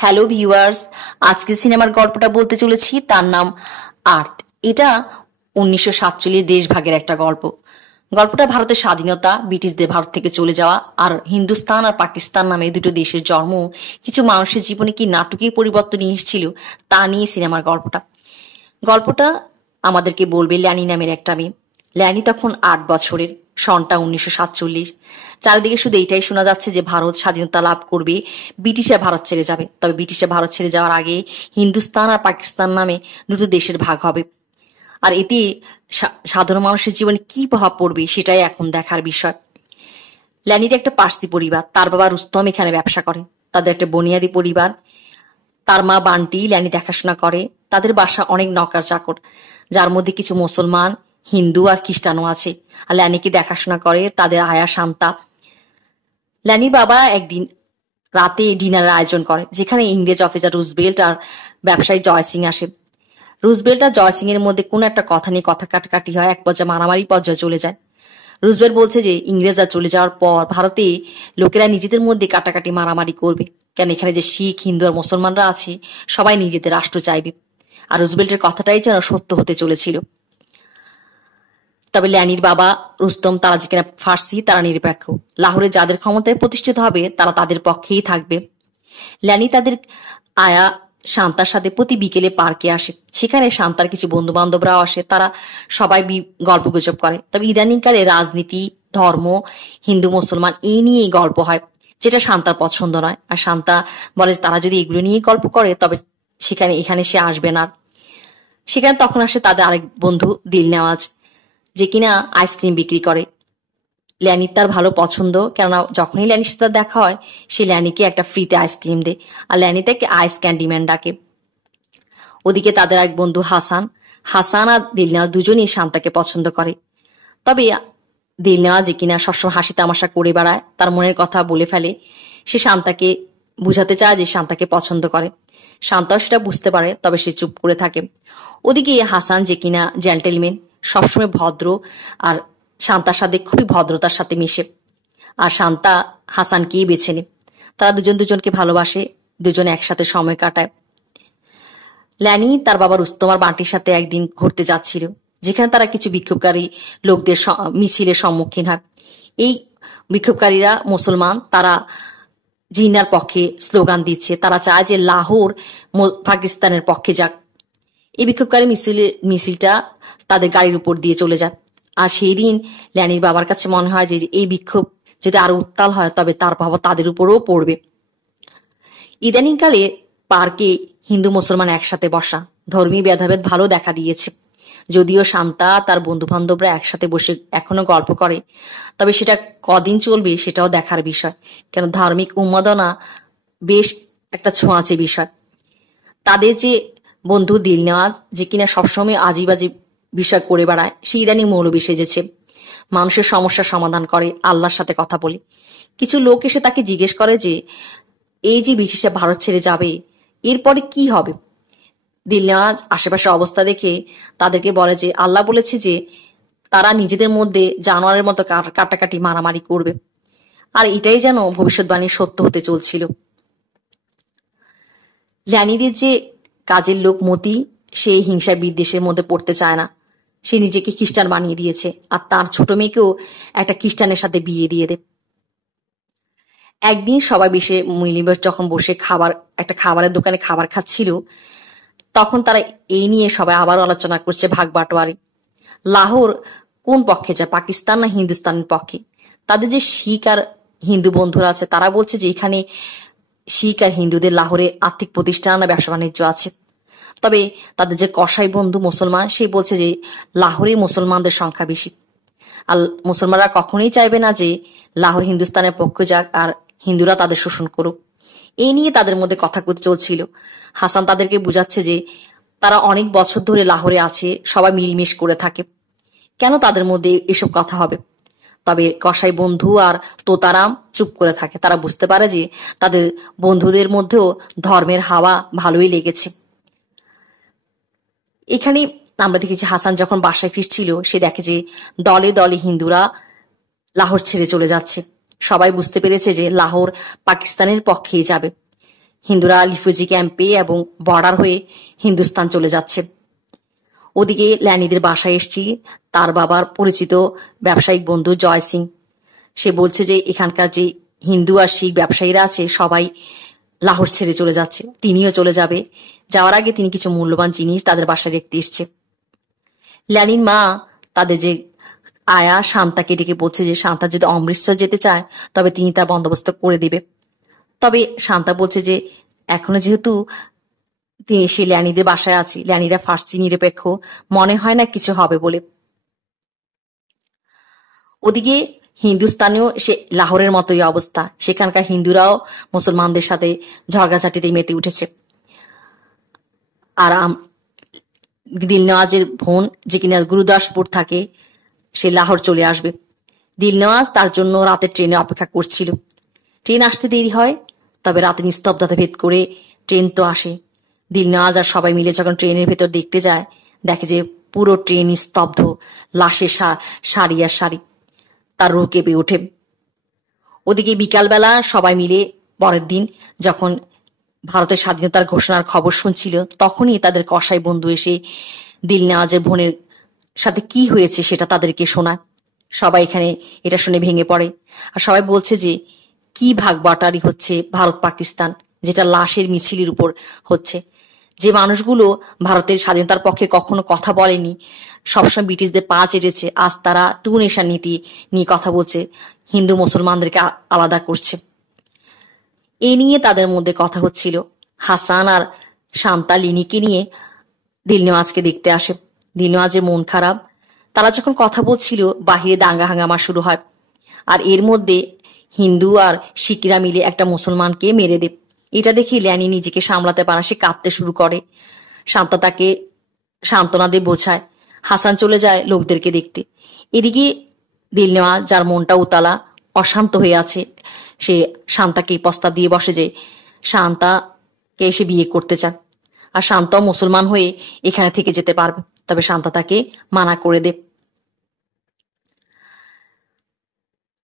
Hello viewers, আজকে সিনেমার গল্পটা বলতে চলেছি, তার নাম আর্থ। এটা 1947 দেশভাগের একটা গল্প। গল্পটা ভারতের স্বাধীনতা, ব্রিটিশদের ভারত থেকে চলে যাওয়া, আর হিন্দুস্তান আর পাকিস্তান নামে দুটো দেশের জন্ম কিছু মানুষের জীবনে কি নাটকীয় পরিবর্তন নিয়ে এসেছিল তা নিয়ে সিনেমার গল্পটা আমাদেরকে বলবে ল্যানি নামের একটা মেয়ে। ল্যানি তখন 8 বছরের, সনটা 1947। চারিদিকে শুধু এইটাই শোনা যাচ্ছে যে ভারত স্বাধীনতা লাভ করবে, ব্রিটিশে ভারত ছেড়ে যাবে। তবে ব্রিটিশে ভারত ছেড়ে যাওয়ার আগে হিন্দুস্তান আর পাকিস্তান নামে দুটো দেশের ভাগ হবে। আর এতে সাধারণ মানুষের জীবনে কি প্রভাব পড়বে সেটাই এখন দেখার বিষয়। ল্যানির একটা পার্সি পরিবার, তার বাবা রুস্তম এখানে ব্যবসা করে। তাদের একটা বনিয়াদি পরিবার, তার মা বান্টি ল্যানি দেখাশোনা করে। তাদের বাসা অনেক নৌকার চাকর, যার মধ্যে কিছু মুসলমান, হিন্দু আর খ্রিস্টানও আছে। আর ল্যানিকে দেখাশোনা করে তাদের আয়া শান্তা। ল্যানির বাবা একদিন রাতে ডিনারের আয়োজন করে, যেখানে ইংরেজ অফিসার রুজবেল্ট আর ব্যবসায়ী জয় সিং আসে। রুজবেল্ট আর জয় সিং এর মধ্যে কোনো একটা কথা নিয়ে কথা কাটাকাটি হয়, এক পর্যায়ে মারামারি পর্যায়ে চলে যায়। রুজবেল্ট বলছে যে ইংরেজরা চলে যাওয়ার পর ভারতে লোকেরা নিজেদের মধ্যে কাটাকাটি মারামারি করবে, কেন এখানে যে শিখ, হিন্দু আর মুসলমানরা আছে সবাই নিজেদের রাষ্ট্র চাইবে। আর রুজবেল্টের কথাটাই যেন সত্য হতে চলেছিল। তবে ল্যানির বাবা রুস্তম, তারা যেখানে ফার্সি, তারা নিরপেক্ষ। লাহোরে যাদের ক্ষমতায় প্রতিষ্ঠিত হবে তারা তাদের পক্ষেই থাকবে। ল্যানি তাদের আয়া শান্তার সাথে প্রতি বিকেলে পার্কে আসে। সেখানে শান্তার কিছু বন্ধু বান্ধবরাও আসে, তারা সবাই গল্প গুজব করে। তবে ইদানিংকালে রাজনীতি, ধর্ম, হিন্দু মুসলমান এই নিয়েই গল্প হয়, যেটা শান্তার পছন্দ নয়। আর শান্তা বলে তারা যদি এগুলো নিয়ে গল্প করে তবে এখানে সে আসবে না। সেখানে তখন আসে তাদের আরেক বন্ধু দিলনেওয়াজ, যে কিনা আইসক্রিম বিক্রি করে। ল্যানির তার ভালো পছন্দ, কেননা যখনই ল্যানির সাথে দেখা হয় সে ল্যানিকে একটা ফ্রিতে আইসক্রিম দেয়, আর ল্যানি তাকে আইস ক্যান্ডিম্যান ডাকে। ওদিকে তাদের এক বন্ধু হাসান আর দিলনেওয়াজ দুজনই শান্তাকে পছন্দ করে। তবে দিলনেওয়াজ, যে কিনা সবসময় হাসি তামাশা করে বেড়ায়, তার মনের কথা বলে ফেলে। সে শান্তাকে বুঝাতে চায় যে শান্তাকে পছন্দ করে। শান্তাও সেটা বুঝতে পারে, তবে সে চুপ করে থাকে। ওদিকে হাসান, যে কিনা জেন্টেলম্যান, সবসময় ভদ্র, আর শান্তার সাথে খুবই ভদ্রতার সাথে মিশে। আর শান্তা হাসানকেই বেছে নেয়। তারা দুজনকে ভালোবাসে, দুজনে একসাথে সময় কাটায়। ল্যানি তার বাবা রুস্তম আর বান্টির সাথে একদিন ঘুরতে যাচ্ছিল, যেখানে তারা কিছু বিক্ষোভকারী লোকদের মিছিলের সম্মুখীন হয়। এই বিক্ষোভকারীরা মুসলমান, তারা জিন্নার পক্ষে স্লোগান দিচ্ছে। তারা চায় যে লাহোর পাকিস্তানের পক্ষে যাক। এই বিক্ষোভকারী মিছিলটা তাদের গাড়ির উপর দিয়ে চলে যায়। আর সেই দিন ল্যানির বাবার কাছে মনে হয় যে এই বিক্ষোভ যদি আরো উত্তাল হয় তবে তার প্রভাব তাদের উপরেও পড়বে। ইদানিংকালে পার্কে হিন্দু মুসলমান একসাথে বসা, ধর্মীয় ভেদাভেদ ভালো দেখা দিয়েছে। যদিও শান্তা তার বন্ধু বান্ধবরা একসাথে বসে এখনো গল্প করে, তবে সেটা কদিন চলবে সেটাও দেখার বিষয়, কেন ধার্মিক উন্মাদনা বেশ একটা ছোঁয়াচে বিষয়। তাদের যে বন্ধু দিলনেওয়াজ, যে কিনা সবসময় আজিবাজি বিষয় করে বেড়ায়, সে ইদানিং মৌলবি সেজেছে। মানুষের সমস্যার সমাধান করে, আল্লাহর সাথে কথা বলে। কিছু লোক এসে তাকে জিজ্ঞেস করে যে এই যে ব্রিটিশে ভারত ছেড়ে যাবে এরপরে কি হবে। দিলনেওয়াজ আশেপাশে অবস্থা দেখে তাদেরকে বলে যে আল্লাহ বলেছে যে তারা নিজেদের মধ্যে জানোয়ারের মতো কাটাকাটি মারামারি করবে। আর এটাই যেন ভবিষ্যৎবাণী সত্য হতে চলছিল। ল্যানিদের যে কাজের লোক মতি, সেই হিংসায় বিদ্বেষের মধ্যে পড়তে চায় না। সে নিজেকে খ্রিস্টান বানিয়ে দিয়েছে, আর তার ছোট মেয়েকেও একটা খ্রিস্টানের সাথে বিয়ে দিয়ে দেয়। একদিন সবাই যখন বসে একটা খাবারের দোকানে খাবার খাচ্ছিল, তখন তারা এই নিয়ে সবাই আবার আলোচনা করছে ভাগ বাটোয়ারি। লাহোর কোন পক্ষে যায়, পাকিস্তান না হিন্দুস্তানের পক্ষে? তাদের যে শিখ আর হিন্দু বন্ধুরা আছে তারা বলছে যে এখানে শিখ আর হিন্দুদের লাহোরে আর্থিক প্রতিষ্ঠান আর ব্যবসা বাণিজ্য আছে। তবে তাদের যে কসাই বন্ধু মুসলমান, সে বলছে যে লাহোরে মুসলমানদের সংখ্যা বেশি, আর মুসলমানরা কখনোই চাইবে না যে লাহোর হিন্দুস্তানের পক্ষে যাক আর হিন্দুরা তাদের শোষণ করুক। এই নিয়ে তাদের মধ্যে কথা চলছিল। হাসান তাদেরকে বুঝাচ্ছে যে তারা অনেক বছর ধরে লাহোরে আছে, সবাই মিলমিশ করে থাকে, কেন তাদের মধ্যে এসব কথা হবে। তবে কসাই বন্ধু আর তোতারাম চুপ করে থাকে। তারা বুঝতে পারে যে তাদের বন্ধুদের মধ্যেও ধর্মের হাওয়া ভালোই লেগেছে। এখানে আমরা দেখেছি হাসান যখন বাসায় ফিরছিল, সে দেখে যে দলে দলে হিন্দুরা লাহোর ছেড়ে চলে যাচ্ছে। সবাই বুঝতে পেরেছে যে লাহোর পাকিস্তানের পক্ষেই যাবে। হিন্দুরা রিফিউজি ক্যাম্পে এবং বর্ডার হয়ে হিন্দুস্তান চলে যাচ্ছে। ওদিকে ল্যানিদের বাসায় এসছি তার বাবার পরিচিত ব্যবসায়িক বন্ধু জয় সিং। সে বলছে যে এখানকার যে হিন্দু আর শিখ ব্যবসায়ীরা আছে সবাই লাহোর ছেড়ে চলে যাচ্ছে, তিনিও চলে যাবে। যাওয়ার আগে তিনি কিছু মূল্যবান জিনিস তাদের বাসায় রেখে এসছে। ল্যানির মা তাদের যে আয়া শান্তাকে ডেকে বলছে যে শান্তা যদি অমৃতসর যেতে চায় তবে তিনি তার বন্দোবস্ত করে দিবে। তবে শান্তা বলছে যে এখনো যেহেতু সে ল্যানিদের বাসায় আছে, ল্যানিরা ফার্সি নিরপেক্ষ, মনে হয় না কিছু হবে বলে। ওদিকে হিন্দুস্তানেও সে লাহোরের মতোই অবস্থা, সেখানকার হিন্দুরাও মুসলমানদের সাথে ঝগড়াঝাটিতে মেতে উঠেছে। আর দিলনওয়াজের বোন যে কিনা গুরুদাসপুর থাকে সে লাহোর চলে আসবে। দিলনওয়াজ তার জন্য রাতের ট্রেনে অপেক্ষা করছিল। ট্রেন আসতে দেরি হয়, তবে রাতে নিস্তব্ধতা ভেদ করে ট্রেন তো আসে। দিলনওয়াজ আর সবাই মিলে যখন ট্রেনের ভেতর দেখতে যায়, দেখে যে পুরো ট্রেন স্তব্ধ, লাশের সারি আর সারি। তার রুহ কেঁপে ওঠে। ওদিকে বিকালবেলা সবাই মিলে পরের দিন যখন ভারতের স্বাধীনতার ঘোষণার খবর শুনছিল, তখনই তাদের কসাই বন্ধু এসে দিলনওয়াজের বোনের সাথে কি হয়েছে সেটা তাদেরকে শোনায়। সবাই এখানে এটা শুনে ভেঙে পড়ে। আর সবাই বলছে যে কি ভাগ বাটারি হচ্ছে ভারত পাকিস্তান, যেটা লাশের মিছিলের উপর হচ্ছে। যে মানুষগুলো ভারতের স্বাধীনতার পক্ষে কখনো কথা বলেনি, সবসময় ব্রিটিশদের পা চেটেছে, আজ তারা টু নেশন নীতি নিয়ে কথা বলছে, হিন্দু মুসলমানদেরকে আলাদা করছে। এ নিয়ে তাদের মধ্যে কথা হচ্ছিল। হাসান আর শান্তা লিনিকে নিয়ে দিলনওয়াজকে দেখতে আসে। দিলনওয়াজের মন খারাপ। তারা যখন কথা বলছিল বাহিরে দাঙ্গা হাঙ্গামা শুরু হয়। আর এর মধ্যে হিন্দু আর শিখরা মিলে একটা মুসলমানকে মেরে দেয়। এটা দেখে ল্যানি নিজেকে সামলাতে পারা, সে কাঁদতে শুরু করে। শান্তা তাকে সান্ত্বনা দিয়ে বোঝায়। হাসান চলে যায় লোকদেরকে দেখতে। এদিকে দিলনওয়াজ, যার মনটা উতালা, অশান্ত হয়ে আছে, সে শান্তাকে প্রস্তাব দিয়ে বসে যে শান্তাকে এসে বিয়ে করতে চায়। আর শান্তাও মুসলমান হয়ে এখানে থেকে যেতে পারবে, তবে শান্তা তাকে মানা করে দেয়।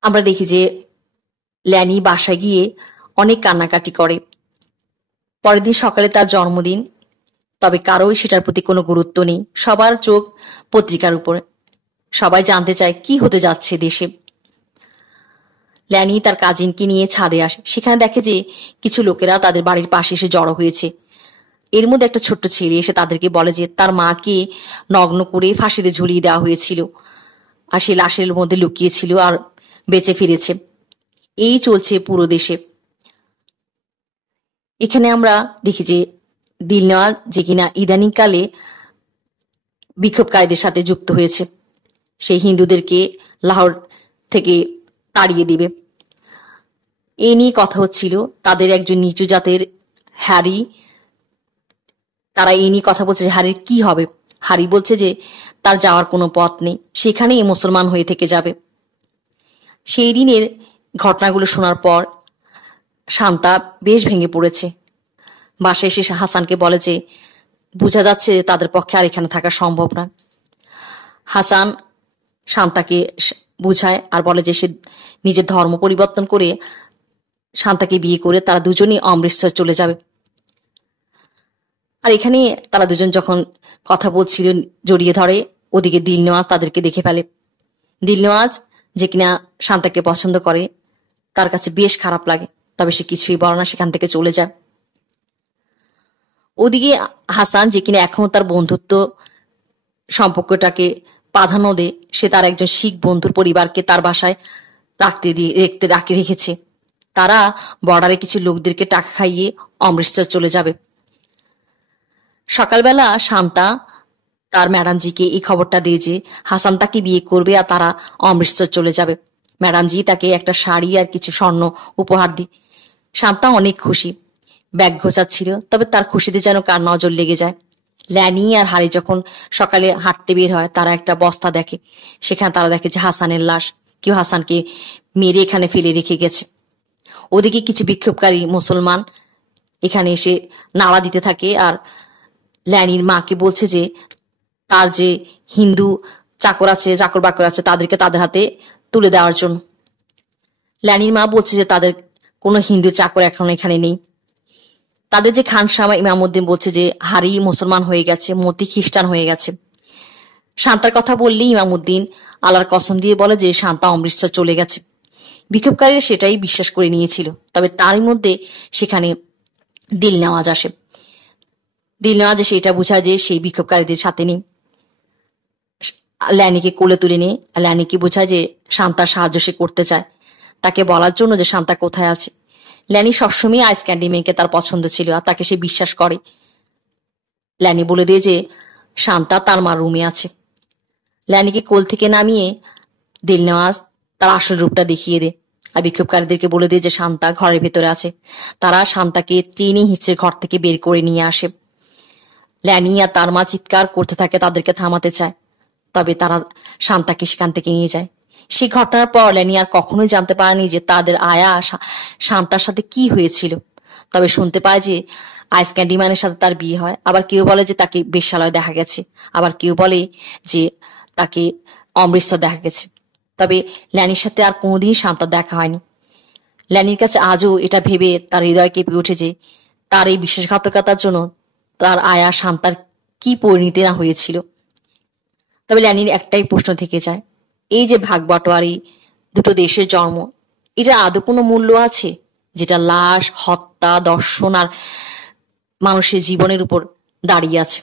আমরা দেখি যে ল্যানি বাসায় গিয়ে অনেক কান্নাকাটি করে। পরের দিন সকালে তার জন্মদিন, তবে কারোই সেটার প্রতি কোনো গুরুত্ব নেই। সবার চোখ পত্রিকার উপরে, সবাই জানতে চায় কি হতে যাচ্ছে দেশে। ল্যানি তার কাজিনকে নিয়ে ছাদে আসে। সেখানে দেখে যে কিছু লোকেরা তাদের বাড়ির পাশে এসে জড়ো হয়েছে। এর মধ্যে একটা ছোট্ট ছেলে এসে তাদেরকে বলে যে তার মাকে নগ্ন করে ফাঁসিতে ঝুলিয়ে দেওয়া হয়েছিল, আর সে লাশের মধ্যে লুকিয়েছিল আর বেঁচে ফিরেছে। এই চলছে পুরো দেশে। এখানে আমরা দেখি যে দিলনওয়াজ যে কিনা ইদানিংকালে বিক্ষোভকারীদের সাথে যুক্ত হয়েছে, সেই হিন্দুদেরকে লাহোর থেকে তাড়িয়ে দিবে। এই নিয়ে কথা হচ্ছিল। তাদের একজন নিচু জাতের হ্যারি, তারা এই নিয়ে কথা বলছে যে হ্যারির কি হবে। হ্যারি বলছে যে তার যাওয়ার কোনো পথ নেই, সেখানেই মুসলমান হয়ে থেকে যাবে। সেই দিনের ঘটনাগুলো শোনার পর শান্তা বেশ ভেঙে পড়েছে। বাসায় এসে হাসানকে বলে যে বোঝা যাচ্ছে তাদের পক্ষে আর এখানে থাকা সম্ভব না। হাসান শান্তাকে বুঝায় আর বলে যে সে নিজের ধর্ম পরিবর্তন করে শান্তাকে বিয়ে করে তারা দুজনেই অমৃতসর চলে যাবে। আর এখানে তারা দুজন যখন কথা বলছিল জড়িয়ে ধরে, ওদিকে দিলনওয়াজ তাদেরকে দেখে ফেলে। দিলনওয়াজ যে কিনা শান্তাকে পছন্দ করে, তার কাছে বেশ খারাপ লাগে, তবে সে কিছুই বলে না, সেখান থেকে চলে যায়। ওদিকে হাসান যে কিনা এখনো তার বন্ধুত্ব সম্পর্কটাকে প্রাধান্য দেয়, সে তার একজন শিখ বন্ধুর পরিবারকে তার বাসায় রেখেছে। তারা বর্ডারে কিছু লোকদেরকে টাকা খাইয়ে অমৃতসর চলে যাবে। সকালবেলা শান্তা তার ম্যাডামজিকে এই খবরটা দিয়ে যে হাসান তাকে বিয়ে করবে আর তারা অমৃতসর চলে যাবে। ম্যাডামজি তাকে একটা শাড়ি আর কিছু স্বর্ণ উপহার দিই। শান্তা অনেক খুশি, ব্যাগ ঘোচাচ্ছিল, তবে তার খুশিতে যেন কার নজর লেগে যায়। ল্যানি আর হারি যখন সকালে হাঁটতে বের হয়, তারা একটা বস্তা দেখে। সেখানে তারা দেখে যে হাসানের লাশ, কেউ হাসানকে মেরে এখানে ফেলে রেখে গেছে। ওদিকে কিছু বিক্ষোভকারী মুসলমান এখানে এসে নাড়া দিতে থাকে আর ল্যানির মাকে বলছে যে তার যে হিন্দু চাকর বাকর আছে তাদেরকে তাদের হাতে তুলে দেওয়ার জন্য। ল্যানির মা বলছে যে তাদের কোনো হিন্দু চাকর এখন এখানে নেই। তাদের যে খানসামা ইমামউদ্দিন বলছে যে হারি মুসলমান হয়ে গেছে, মতি খ্রিস্টান হয়ে গেছে। শান্তার কথা বললেই ইমামউদ্দিন আল্লাহর কসম দিয়ে বলে যে শান্তা অমৃতসর চলে গেছে। বিক্ষোভকারীরা সেটাই বিশ্বাস করে নিয়েছিল। তবে তার মধ্যে সেখানে দিলনওয়াজ আসে। দিলনওয়াজ এসে এটা বোঝায় যে সেই বিক্ষোভকারীদের সাথে নেই। ল্যানিকে কোলে তুলে নিয়ে ল্যানিকে বোঝায় যে শান্তার সাহায্য সে করতে চায়, তাকে বলার জন্য যে শান্তা কোথায় আছে। ল্যানি সবসময় আইস ক্যান্ডি মেয়েকে তার পছন্দ ছিল আর তাকে সে বিশ্বাস করে। ল্যানি বলে দিয়ে যে শান্তা তার মার রুমে আছে। ল্যানিকে কোল থেকে নামিয়ে দিলনওয়াজ তার আসল রূপটা দেখিয়ে দেয় আর বিক্ষোভকারীদেরকে বলে দিয়ে যে শান্তা ঘরের ভেতরে আছে। তারা শান্তাকে টেনে হিঁচড়ে ঘর থেকে বের করে নিয়ে আসে। ল্যানি আর তার মা চিৎকার করতে থাকে, তাদেরকে থামাতে চায়, তবে তারা শান্তাকে সেখান থেকে নিয়ে যায়। সেই ঘটনার পর ল্যানি আর কখনোই জানতে পারেনি যে তাদের আয়া শান্তার সাথে কি হয়েছিল। তবে শুনতে পায় যে আইস ক্যান্ডিম্যানের সাথে তার বিয়ে হয়। আবার কেউ বলে যে তাকে বেশ্যালয় দেখা গেছে, আবার কেউ বলে যে তাকে অমৃতসর দেখা গেছে। তবে ল্যানির সাথে আর কোনোদিন শান্তার দেখা হয়নি। ল্যানির কাছে আজও এটা ভেবে তার হৃদয় কেঁপে ওঠে যে তার এই বিশ্বাসঘাতকতার জন্য তার আয়া শান্তার কি পরিণতি না হয়েছিল। তবে ল্যানির একটাই প্রশ্ন থেকে যায়, এই যে ভাগ বাটোয়ারি, দুটো দেশের জন্ম, এটা আদৌ কোনো মূল্য আছে যেটা লাশ, হত্যা, দর্শন আর মানুষের জীবনের উপর দাঁড়িয়ে আছে?